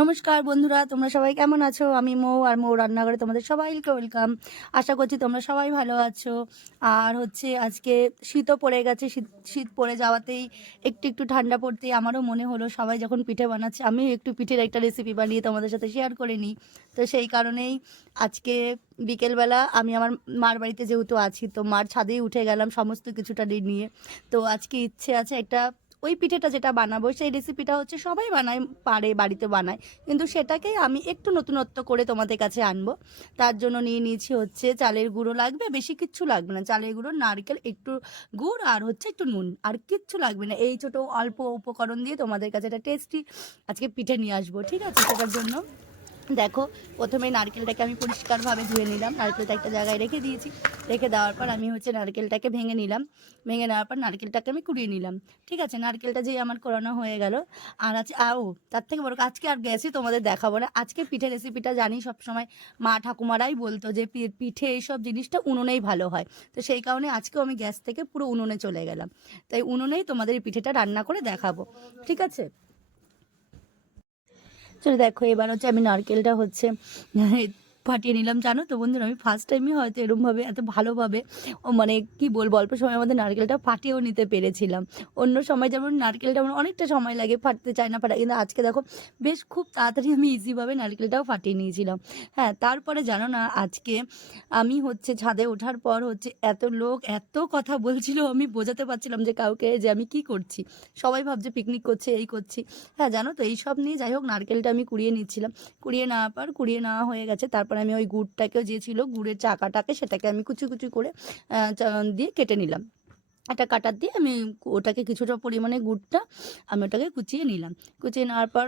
নমস্কার বন্ধুরা, তোমরা সবাই কেমন আছো? আমি মৌ, আর মৌ রান্নাঘরে তোমাদের সবাইকে ওয়েলকাম। আশা করছি তোমরা সবাই ভালো আছো। আর আজকে শীতও পড়ে গেছে। শীত শীত পড়ে যাওয়াতেই একটু একটু ঠান্ডা পড়তেই আমারও মনে হলো সবাই যখন পিঠে বানাচ্ছে, আমিও একটু পিঠের একটা রেসিপি বানিয়ে তোমাদের সাথে শেয়ার করে নিই। তো সেই কারণেই আজকে বিকেলবেলা আমি আমার মার বাড়িতে যেহেতু আছি, তো মার ছাদেই উঠে গেলাম সমস্ত কিছুটা নিয়ে। তো আজকে ইচ্ছে আছে একটা ওই পিঠেটা যেটা বানাবো, সেই রেসিপিটা সবাই বানায়, পারে, বাড়িতে বানায়, কিন্তু সেটাকেই আমি একটু নতুনত্ব করে তোমাদের কাছে আনবো। তার জন্য নিয়ে নিয়েছি চালের গুঁড়ো লাগবে, বেশি কিচ্ছু লাগবে না। চালের গুঁড়ো, নারকেল, একটু গুড়, আর একটু নুন, আর কিচ্ছু লাগবে না। এই ছোটো অল্প উপকরণ দিয়ে তোমাদের কাছে একটা টেস্টি আজকে পিঠে নিয়ে আসবো, ঠিক আছে? সেটার জন্য দেখো, প্রথমে নারকেলটাকে আমি পরিষ্কারভাবে ধুয়ে নিলাম। নারকেলটা একটা জায়গায় রেখে দিয়েছি। রেখে দেওয়ার পর আমি নারকেলটাকে ভেঙে নিলাম। ভেঙে নেওয়ার পর নারকেলটাকে আমি কুড়িয়ে নিলাম। ঠিক আছে, নারকেলটা যেই আমার কোরানো হয়ে গেল। আর তার থেকে বড়, আজকে আর গ্যাসই তোমাদের দেখাবো না। আজকে পিঠে রেসিপিটা জানি সবসময় মা ঠাকুমারাই বলতো যে পিঠে এইসব জিনিসটা উনুনেই ভালো হয়। তো সেই কারণে আজকেও আমি গ্যাস থেকে পুরো উনুনে চলে গেলাম। তাই উনুনেই তোমাদের এই পিঠেটা রান্না করে দেখাবো, ঠিক আছে? চলো দেখো, এবার আমি নারকেলটা ফাটিয়ে নিলাম। জানো তো বন্ধুরা, আমি ফার্স্ট টাইমই হয়তো এরমভাবে এত ভালোভাবে মানে কি বলবো, অল্প সময়ের মধ্যে নারকেলটা ফাটিয়েও নিতে পেরেছিলাম। অন্য সময় যেমন নারকেলটা আমার অনেকটা সময় লাগে, ফাটতে চায় না ফাটা, কিন্তু আজকে দেখো বেশ খুব তাড়াতাড়ি আমি ইজিভাবে নারকেলটাও ফাটিয়ে নিয়েছিলাম। হ্যাঁ, তারপরে জানো না, আজকে আমি ছাদে ওঠার পর এত লোক এত কথা বলছিল, আমি বোঝাতে পারছিলাম যে কাউকে যে আমি কি করছি। সবাই ভাবছে পিকনিক করছে, এই করছি। হ্যাঁ, জানো তো, এইসব নিয়ে যাই হোক, নারকেলটা আমি কুড়িয়ে নিচ্ছিলাম। কুড়িয়ে নেওয়া হয়ে গেছে। তারপর আমি ওই গুড়টাকেও যে ছিল, গুড়ের চাকাটাকে, সেটাকে আমি কুচি কুচি করে দিয়ে কেটে নিলাম। একটা কাটার দিয়ে আমি ওটাকে কিছুটা পরিমাণে গুড়টা আমি ওটাকে কুচিয়ে নিলাম। কুচিয়ে নেওয়ার পর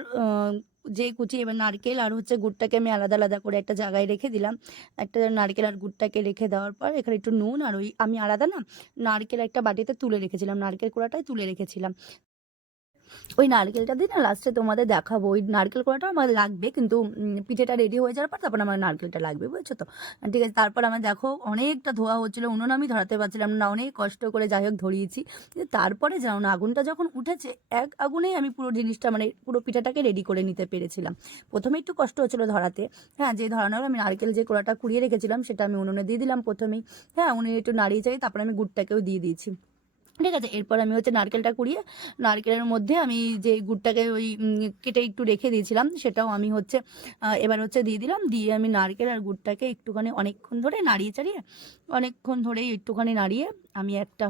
যে কুচি, এবার নারকেল আর গুড়টাকে আমি আলাদা আলাদা করে একটা জায়গায় রেখে দিলাম। একটা নারকেল আর গুড়টাকে রেখে দেওয়ার পর এখানে একটু নুন, আর আমি আলাদা না নারকেল একটা বাটিতে তুলে রেখেছিলাম, নারকেল কোড়াটাই তুলে রেখেছিলাম। ওই নারকেলটা দিয়ে না লাস্টে তোমাদের দেখাবো। ওই নারকেল কোড়াটা আমার লাগবে, কিন্তু পিঠেটা রেডি হয়ে যাওয়ার পর তারপর আমার নারকেলটা লাগবে, বুঝছো তো? ঠিক আছে, তারপর আমার দেখো অনেকটা ধোয়া হচ্ছিলো, উনুন আমি ধরাতে পারছিলাম না, অনেক কষ্ট করে যাই হোক ধরিয়েছি। কিন্তু তারপরে জানো না, আগুনটা যখন উঠেছে, এক আগুনেই আমি পুরো জিনিসটা পুরো পিঠাটাকে রেডি করে নিতে পেরেছিলাম। প্রথমে একটু কষ্ট হচ্ছিলো ধরাতে। হ্যাঁ, যে ধরানোর আমি নারকেল যে কোড়াটা কুড়িয়ে রেখেছিলাম সেটা আমি উনুনে দিয়ে দিলাম প্রথমেই। হ্যাঁ, উনুনে একটু নাড়িয়ে চাই, তারপর আমি গুড়টাকেও দিয়ে দিয়েছি। ঠিক আছে, এরপর আমি নারকেলটা কুড়িয়ে নারকেলের মধ্যে আমি যে গুড়টাকে ওই কেটে একটু রেখে দিয়েছিলাম, সেটাও আমি এবার দিয়ে দিলাম। দিয়ে আমি নারকেল আর গুড়টাকে একটুখানি অনেকক্ষণ ধরে নাড়িয়ে চাড়িয়ে, অনেকক্ষণ ধরেই একটুখানি নাড়িয়ে আমি একটা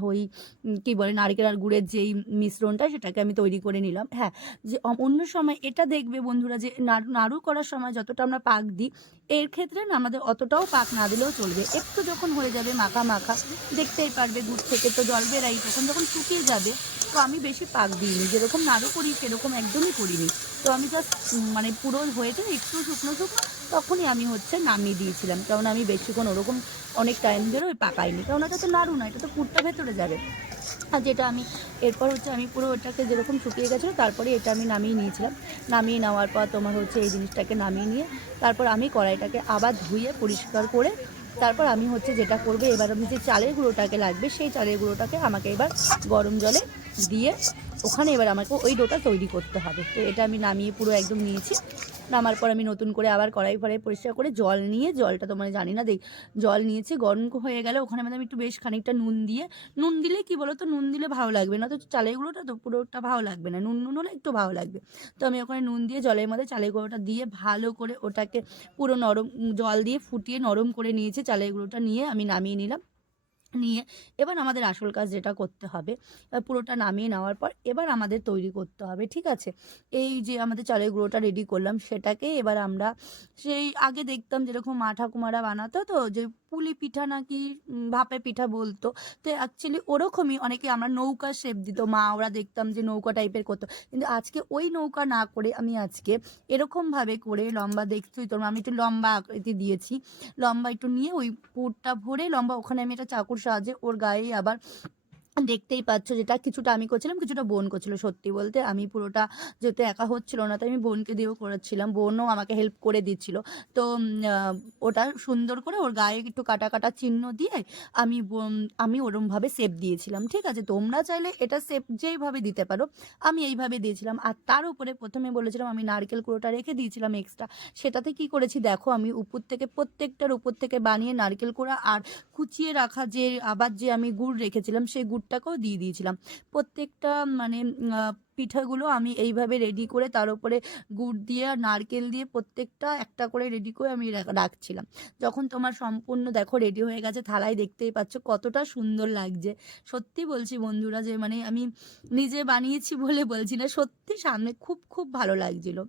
কি বলে, নারকেল আর গুড়ের যেই মিশ্রণটা, সেটাকে আমি তৈরি করে নিলাম। হ্যাঁ, যে অন্য সময় এটা দেখবে বন্ধুরা, যে নাড়ু করার সময় যতটা আমরা পাক দিই, এর ক্ষেত্রে না আমাদের অতটাও পাক না দিলেও চলবে। একটু যখন হয়ে যাবে মাখা মাখা, দেখতেই পারবে গুড় থেকে তো জল বেরাই, তখন যখন শুকিয়ে যাবে, তো আমি বেশি পাক দিইনি, যেরকম নাড়ু করি সেরকম একদমই করিনি। তো আমি জাস্ট পুরো হয়েছে একটু শুকনো শুকনো, তখনই আমি নামিয়ে দিয়েছিলাম, কারণ আমি বেশিক্ষণ ওরকম অনেক টাইম ধরে ওই পাকাইনি, কারণ এটা তো নাড়ু না, এটা তো পুরটা ভেতরে যাবে। আর যেটা আমি এরপর আমি পুরো ওটাকে যেরকম শুকিয়ে গেছিলো, তারপরে এটা আমি নামিয়ে নিয়েছিলাম। নামিয়ে নেওয়ার পর তোমার এই জিনিসটাকে নামিয়ে নিয়ে তারপর আমি কড়াইটাকে আবার ধুয়ে পরিষ্কার করে, তারপর আমি যেটা করবো, এবার আমি যে চালের গুঁড়োটাকে লাগবে, সেই চালের গুঁড়োটাকে আমাকে এবার গরম জলে দিয়ে ওখানে এবার আমাকে ওই ডোটা তৈরি করতে হবে। তো এটা আমি নামিয়ে পুরো একদম নিয়েছি। নামার পর আমি নতুন করে আবার কড়াই ফড়াই পরিষ্কার করে জল নিয়ে, জলটা তো জানি না, জল নিয়েছি, গরম হয়ে গেলে ওখানে আমি একটু বেশ খানিকটা নুন দিয়ে, নুন দিলে কি বলো তো, নুন দিলে ভালো লাগবে না, তো চালের গুঁড়োটা তো পুরোটা ভালো লাগবে না, নুন নুন হলে একটু ভালো লাগবে। তো আমি ওখানে নুন দিয়ে জলের মধ্যে চালের গুঁড়োটা দিয়ে ভালো করে ওটাকে পুরো নরম, জল দিয়ে ফুটিয়ে নরম করে নিয়েছি। চালের গুঁড়োটা নিয়ে আমি নামিয়ে নিলাম। নিয়ে এবার আমাদের আসল কাজ যেটা করতে হবে, পুরোটা নামিয়ে নেওয়ার পর এবার আমাদের তৈরি করতে হবে, ঠিক আছে? এই যে আমাদের চালের গুঁড়োটা রেডি করলাম, সেটাকে এবার আমরা সেই আগে দেখতাম যেরকম মা ঠাকুমারা বানাতো, তো যে পুলি পিঠা নাকি ভাপে পিঠা বলতো, তো অ্যাকচুয়ালি ওরকমই অনেকে আমরা নৌকা শেপ দিত মা, ওরা দেখতাম যে নৌকা টাইপের করতো। কিন্তু আজকে ওই নৌকা না করে আমি আজকে এরকমভাবে করে লম্বা, দেখছোই তোমরা, আমি একটু লম্বা আকৃতি দিয়েছি। লম্বা একটু নিয়ে ওই পুরটা ভরে লম্বা, ওখানে আমি একটা চাকুর সাহায্যে ওর গায়ে আবার দেখতেই পাচ্ছ যেটা কিছুটা আমি করছিলাম, কিছুটা বোন করছিল। সত্যি বলতে আমি পুরোটা যেহেতু একা হচ্ছিল না, তাই আমি বোনকে দিয়েও করাচ্ছিলাম। বোনও আমাকে হেল্প করে দিচ্ছিল। তো আ ওটা সুন্দর করে ওর গায়ে একটু কাটা, কাটা চিহ্ন দিয়ে আমি আমি ওরমভাবে শেপ দিয়েছিলাম। ঠিক আছে? তোমরা চাইলে এটা শেপ যেইভাবে দিতে পারো, আমি এইভাবে দিয়েছিলাম। আর তার উপরে ১ম এ বলেছিলাম আমি নারকেল কুড়োটা রেখে দিয়েছিলাম এক্সট্রা। সেটাতে কি করেছি দেখো, আমি উপর থেকে প্রত্যেকটার উপর থেকে বানিয়ে নারকেল কোড়া আর কুচিয়ে রাখা যে আবার যে আমি গুড় রেখেছিলাম সেই গুড়টাকেও দিয়ে দিয়েছিলাম। প্রত্যেকটা মানে পিঠাগুলো আমি এইভাবে রেডি করে তার উপরে গুড় দিয়ে আর নারকেল দিয়ে প্রত্যেকটা একটা করে রেডি করে আমি রাখছিলাম। যখন তোমার সম্পূর্ণ দেখো রেডি হয়ে গেছে থালায়, দেখতেই পাচ্ছ কতটা সুন্দর লাগছে। সত্যি বলছি বন্ধুরা যে মানে আমি নিজে বানিয়েছি বলে বলছি না, সত্যি সামনে খুব, খুব ভালো লাগছিল।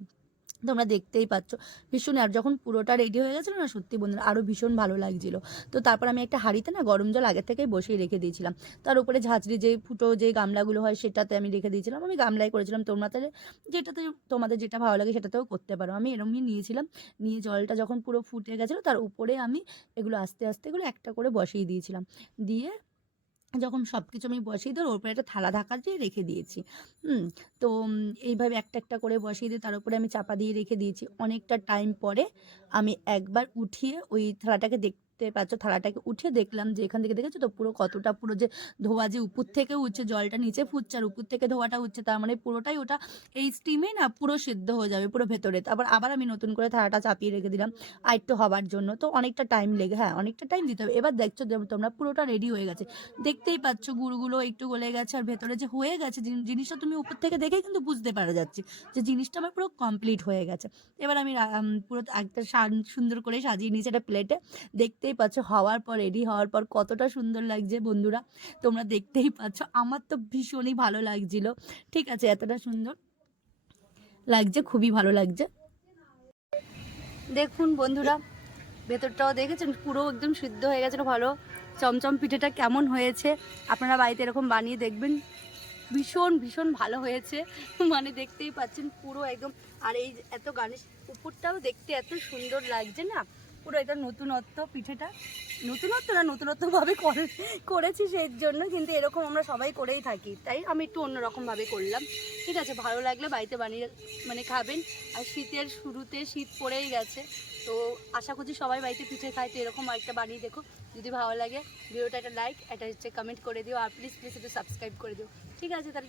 তোমরা দেখতেই পাচ্ছ ভীষণ। আর যখন পুরোটা রেডি হয়ে গেছিলো না, সত্যি বন্ধুরা আরও ভীষণ ভালো লাগছিল। তো তারপর আমি একটা হাঁড়িতে না গরম জল আগের থেকেই বসিয়ে রেখে দিয়েছিলাম। তার উপরে ঝাঁঝরি যে ফুটো যে গামলাগুলো হয় সেটাতে আমি রেখে দিয়েছিলাম। আমি গামলায় করেছিলাম, তোমরা তাহলে যেটাতে তোমাদের যেটা ভালো লাগে সেটাতেও করতে পারো। আমি এরমই নিয়েছিলাম। নিয়ে জলটা যখন পুরো ফুটে গেছিলো তার উপরে আমি এগুলো আস্তে, আস্তে এগুলো একটা করে বসিয়ে দিয়েছিলাম। দিয়ে যখন সবকিছু আমি বসিয়ে দিয়ে ওর উপরে একটা থালা ঢাকা দিয়ে রেখে দিয়েছি। হুম? তো এইভাবে একটা, একটা করে বসিয়ে দিয়ে তার উপরে আমি চাপা দিয়ে রেখে দিয়েছি। অনেকটা টাইম পরে আমি একবার উঠিয়ে ওই থালাটাকে দেখতে পাচ্ছ, থালাটাকে উঠিয়ে দেখলাম যে এখান থেকে দেখেছো তো পুরো কতটা পুরো যে ধোঁয়া যে উপর থেকে উঠছে, জলটা নিচে ফুটছে আর উপর থেকে ধোঁয়াটা উঠছে, তার মানে পুরোটাই ওটা এই স্টিমে না পুরো সিদ্ধ হয়ে যাবে পুরো ভেতরে। তারপর আবার আমি নতুন করে থালাটা চাপিয়ে রেখে দিলাম আরেকটু হবার জন্য। তো অনেকটা টাইম লেগে, হ্যাঁ, অনেকটা টাইম দিতে হবে। এবার দেখছো তোমরা পুরোটা রেডি হয়ে গেছে। দেখতেই পাচ্ছ গুড়গুলো একটু গলে গেছে আর ভেতরে যে হয়ে গেছে জিনিসটা তুমি উপর থেকে দেখেই কিন্তু বুঝতে পারা যাচ্ছে যে জিনিসটা আমার পুরো কমপ্লিট হয়ে গেছে। এবার আমি পুরো একটা সুন্দর করে সাজিয়ে নিয়েছি একটা প্লেটে। দেখতেই পাচ্ছ হওয়ার পর, রেডি হওয়ার পর কতটা সুন্দর লাগছে বন্ধুরা। তোমরা দেখতেই পাচ্ছ আমার তো ভীষণই ভালো লাগছিল। ঠিক আছে? এতটা সুন্দর লাগছে, খুবই ভালো লাগছে। দেখুন বন্ধুরা, ভেতরটাও দেখেছেন পুরো একদম সিদ্ধ হয়ে গেছে ভালো। চমচম পিঠেটা কেমন হয়েছে আপনারা বাড়িতে এরকম বানিয়ে দেখবেন। ভীষণ, ভীষণ ভালো হয়েছে। মানে দেখতেই পাচ্ছেন পুরো একদম। আর এই এত গার্নিশ উপরটাও দেখতে এত সুন্দর লাগছে না, পুরো একটা নতুনত্ব পিঠেটা। নতুনত্ব না, নতুনত্বভাবে করেছি সেই জন্য, কিন্তু এরকম আমরা সবাই করেই থাকি, তাই আমি একটু অন্যরকমভাবে করলাম। ঠিক আছে? ভালো লাগলে বাড়িতে বানিয়ে মানে খাবেন। আর শীতের শুরুতে শীত পড়েই গেছে, তো আশা করছি সবাই বাড়িতে পিঠে খায়। তো এরকম একটা বানিয়ে দেখো, যদি ভালো লাগে ভিডিওটা একটা লাইক, একটা হচ্ছে কমেন্ট করে দিও, আর প্লিজ প্লিজ একটু সাবস্ক্রাইব করে দিও। ঠিক আছে তাহলে।